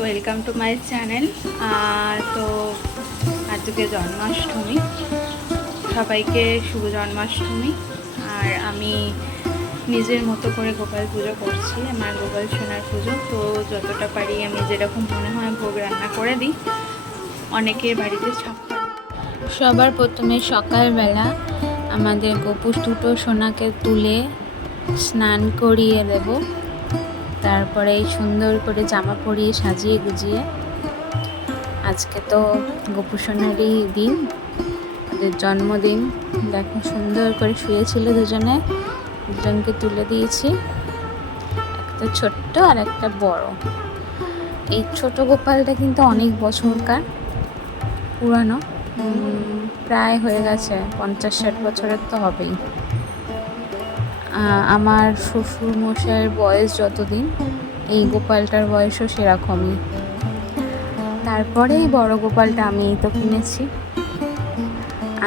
Welcome to my channel তো আজকে জন্মাষ্টমী। সবাইকে শুভ জন্মাষ্টমী। আর আমি নিজের মতো করে গোপাল পুজো করছি, আমার গোপাল সোনার পুজো। তো যতটা পারি আমি যেরকম মনে হয় ভোগ রান্না করে দিই। অনেকের বাড়িতে ছাপ্পা সবার প্রথমে সকালবেলা আমাদের গোপুর দুটো সোনাকে তুলে স্নান করিয়ে দেবো। তারপরে সুন্দর করে জামা পরিয়ে সাজিয়ে গুজিয়ে। আজকে তো গোপু সোনারই দিন, ওদের জন্মদিন। দেখো, সুন্দর করে শুয়েছিল দুজনে। দুজনকে তুলে দিয়েছি। একটা ছোট্ট আর একটা বড়। এই ছোট গোপালটা কিন্তু অনেক বছরকার, পুরানো। প্রায় হয়ে গেছে, পঞ্চাশ ষাট বছরের তো হবেই। আমার শ্বশুর মশাইয়ের বয়স যতদিন, এই গোপালটার বয়সও সেরকমই। তারপরে এই বড় গোপালটা আমি তো কিনেছি।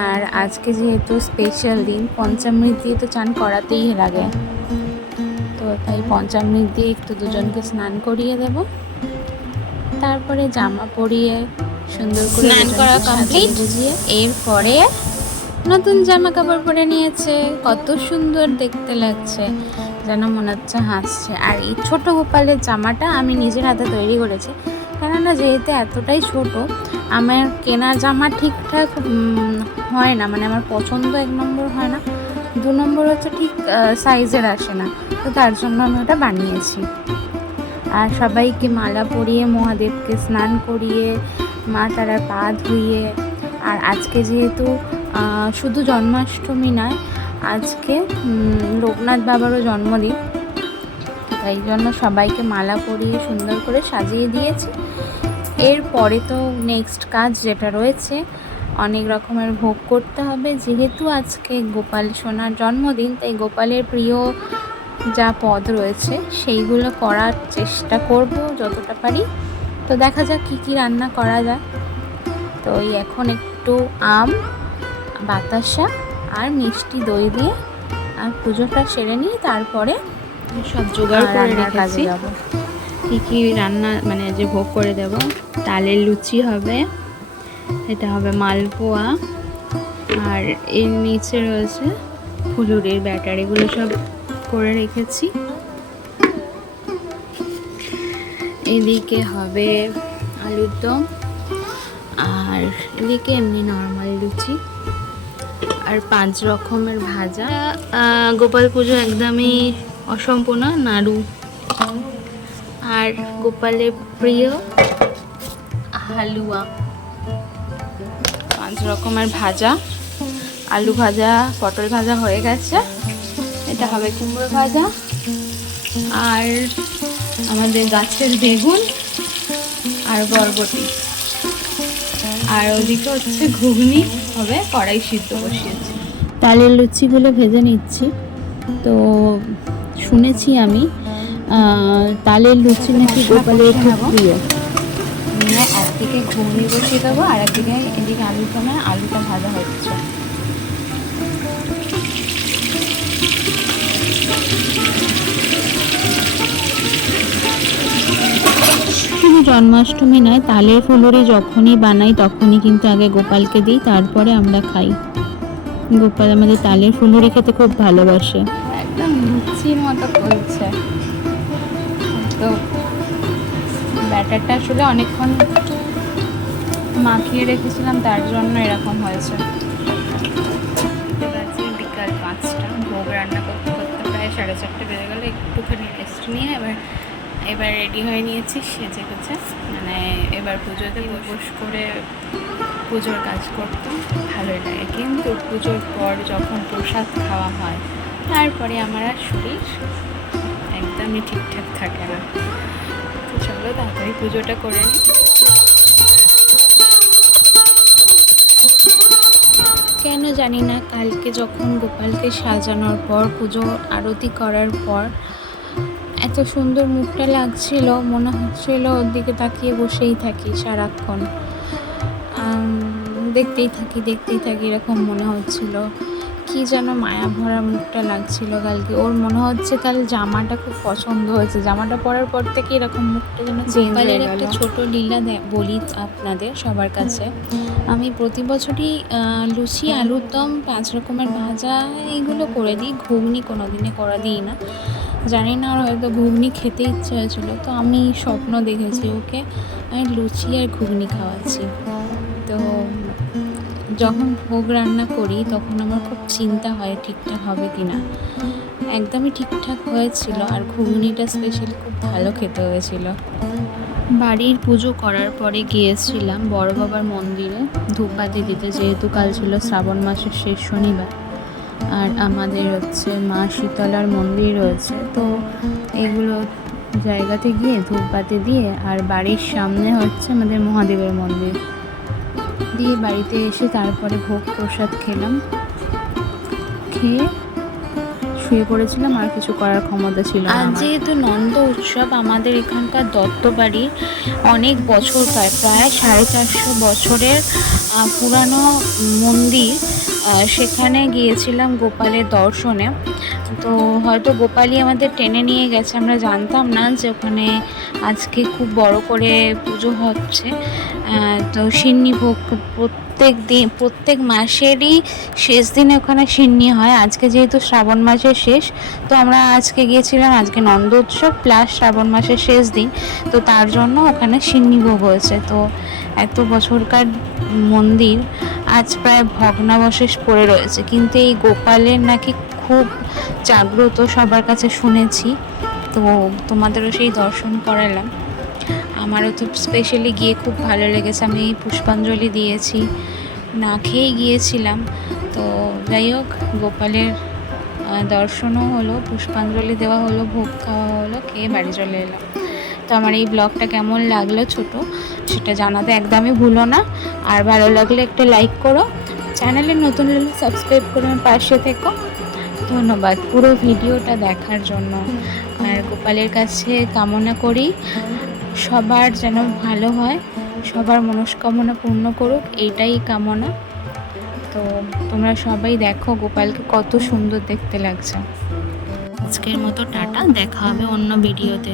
আর আজকে যেহেতু স্পেশাল দিন পঞ্চামৃত দিয়ে তো চান করাতেই লাগে। তো তাই পঞ্চামৃত দিয়ে একটু দুজনকে স্নান করিয়ে দেব। তারপরে জামা পরিয়ে সুন্দর করে স্নান করা complete? গুজিয়ে এরপরে নতুন জামা কাপড় পরে নিয়েছে। কত সুন্দর দেখতে লাগছে যেন মনে হচ্ছে হাসছে। আর এই ছোট গোপালের জামাটা আমি নিজের হাতে তৈরি করেছি। কেননা যেহেতু এতটাই ছোট, আমার কেনা জামা ঠিকঠাক হয় না। মানে আমার পছন্দ এক নম্বর হয় না, দু নম্বর হচ্ছে ঠিক সাইজের আসে না। তো তার জন্য আমি ওটা বানিয়েছি। আর সবাইকে মালা পরিয়ে, মহাদেবকে স্নান করিয়ে, মা তারা পা ধুইয়ে আর আজকে যেহেতু শুধু জন্মাষ্টমী নয়, আজকে লোকনাথ বাবারও জন্মদিন। তাই জন্য সবাইকে মালা পরিয়ে সুন্দর করে সাজিয়ে দিয়েছি। এরপরে তো নেক্সট কাজ যেটা রয়েছে, অনেক রকমের ভোগ করতে হবে। যেহেতু আজকে গোপাল সোনার জন্মদিন, তাই গোপালের প্রিয় যা পদ রয়েছে, সেইগুলো করার চেষ্টা করব যতটা পারি। তো দেখা যাক কী কী রান্না করা যায়। তো এই এখন একটু আম, বাতাসা আর মিষ্টি দই দিয়ে আর পুজোটা সেরে নিয়ে তারপরে সব জোগাড় করে রেখেছি। কী কী রান্না মানে যে ভোগ করে দেব তালের লুচি হবে এটা হবে মালপোয়া আর এর নিচে রয়েছে ফুলুরির ব্যাটার এগুলো সব করে রেখেছি। এদিকে হবে আলুর দম আর এদিকে এমনি নর্মাল লুচি আর পাঁচ রকমের ভাজা। গোপাল পুজো একদমই অসম্পূর্ণ, নাড়ু। আর গোপালের প্রিয় হালুয়া। পাঁচ রকমের ভাজা। আলু ভাজা, পটল ভাজা হয়ে গেছে। এটা হবে কুমড়ো ভাজা। আর আমাদের গাছের বেগুন আর বরবটি। আর ওদিকে হচ্ছে ঘুগনি, হবে কড়াই সিদ্ধ বসিয়েছি। তালের লুচিগুলো ভেজে নিচ্ছি। তো শুনেছি আমি তালের লুচি নাকি গোপালের খুব প্রিয়। একদিকে ঘুগনি বসিয়ে দেবো আর একদিকে এদিকে আলু দমে আলুটা ভাজা হচ্ছে শুধু জন্মাষ্টমী নয় তালের ফুলুরি যখনই বানাই তখনই কিন্তু আগে গোপালকে দিই তারপরে আমরা খাই। গোপাল আমাদের তালের ফুলুরি খেতে খুব ভালোবাসে। একদম লুচির মতো করছে। তো ব্যাটারটা আসলে অনেকক্ষণ মাখিয়ে রেখেছিলাম, তার জন্য এরকম হয়েছে। বিকাল পাঁচটা, ভোগ রান্না করতে করতে প্রায় সাড়ে চারটে বেজে গেলো, একটুখানি রেস্ট নিয়ে এবার এবার রেডি হয়ে নিয়েছি, সেজে গেছে মানে এবার পুজোতে উপোস করে পুজোর কাজ করতাম, ভালোই লাগে। কিন্তু পুজোর পর যখন প্রসাদ খাওয়া হয়, তারপরে আমার আর শরীর একদমই ঠিকঠাক থাকে না। তো চলো তাড়াতাড়ি পুজোটা করে নিই। কেন জানি না, কালকে যখন গোপালকে সাজানোর পর, পুজো আরতি করার পর, এত সুন্দর মুখটা লাগছিল, মনে হচ্ছিল ওর দিকে তাকিয়ে বসেই থাকি সারাক্ষণ। দেখতেই থাকি দেখতেই থাকি এরকম মনে হচ্ছিল। কি যেন মায়া ভরা মুখটা লাগছিল কালকে। ওর মনে হচ্ছে কাল জামাটা খুব পছন্দ হয়েছে। জামাটা পরার পর থেকে এরকম মুখটা যেন চেঞ্জ হয়ে গেল একটা ছোট লীলা বলি আপনাদের সবার কাছে। আমি প্রতি বছরই লুচি আলুর দম পাঁচ রকমের ভাজা এইগুলো করে দিই। ঘুগনি কোনো দিনে করা দিই না। জানি না ওর হয়তো ঘুগনি খেতে ইচ্ছে হয়েছিল। তো আমি স্বপ্ন দেখেছি ওকে আমি লুচি আর ঘুগনি খাওয়াচ্ছি। যখন ভোগ রান্না করি, তখন আমার খুব চিন্তা হয় ঠিকঠাক হবে কি না একদমই ঠিকঠাক হয়েছিল আর ঘুগনিটা স্পেশালি খুব ভালো খেতে হয়েছিল। বাড়ির পুজো করার পরে গিয়েছিলাম বড় বাবার মন্দিরে ধূপবাতি দিতে, যেহেতু কাল ছিল শ্রাবণ মাসের শেষ শনিবার। আর আমাদের হচ্ছে মা শীতলার মন্দির রয়েছে, তো এগুলো জায়গাতে গিয়ে ধূপবাতি দিয়ে আর বাড়ির সামনে হচ্ছে আমাদের মহাদেবের মন্দির। দিয়ে বাড়িতে এসে তারপরে ভোগ প্রসাদ খেলাম। খেয়ে শুয়ে পড়েছিলাম আর কিছু করার ক্ষমতা ছিল আর যেহেতু নন্দ উৎসব আমাদের এখানকার দত্তবাড়ির অনেক বছর প্রায় প্রায় সাড়ে চারশো বছরের পুরানো মন্দির সেখানে গিয়েছিলাম গোপালের দর্শনে। তো হয়তো গোপালই আমাদের টেনে নিয়ে গেছে আমরা জানতাম না যে ওখানে আজকে খুব বড় করে পুজো হচ্ছে। তো সিন্নি ভোগ প্রত্যেক দিন, প্রত্যেক মাসেরই শেষ দিনে ওখানে সিন্নি হয়। আজকে যেহেতু শ্রাবণ মাসের শেষ, তো আমরা আজকে গিয়েছিলাম, আজকে নন্দ উৎসব প্লাস শ্রাবণ মাসের শেষ দিন। তো তার জন্য ওখানে সিন্নি ভোগ হয়েছে। তো এত বছরকার মন্দির আজ প্রায় ভগ্নাবশেষ পড়ে রয়েছে। কিন্তু এই গোপালের নাকি খুব জাগ্রত সবার কাছে শুনেছি। তো তোমাদেরও সেই দর্শন করালাম। আমারও তো স্পেশালি গিয়ে খুব ভালো লেগেছে। আমি পুষ্পাঞ্জলি দিয়েছি, না খেয়েই গিয়েছিলাম। তো যাই হোক, গোপালের দর্শনও হলো, পুষ্পাঞ্জলি দেওয়া হলো, ভোগ খাওয়া হলো, খেয়ে বাড়ি চলে এলাম। তো আমার এই ব্লগটা কেমন লাগল ছোট, সেটা জানাতে একদমই ভুলো না। আর ভালো লাগলে একটা লাইক করো। চ্যানেলে নতুন হলে সাবস্ক্রাইব করে পাশে থেকো। ধন্যবাদ পুরো ভিডিওটা দেখার জন্য। আর গোপালের কাছে কামনা করি। সবার যেন ভালো হয়, সবার মনস্কামনা পূর্ণ করুক এটাই কামনা। তো তোমরা সবাই দেখো, গোপালকে কত সুন্দর দেখতে লাগছে। আজকের মতো টাটা, দেখা হবে অন্য ভিডিওতে।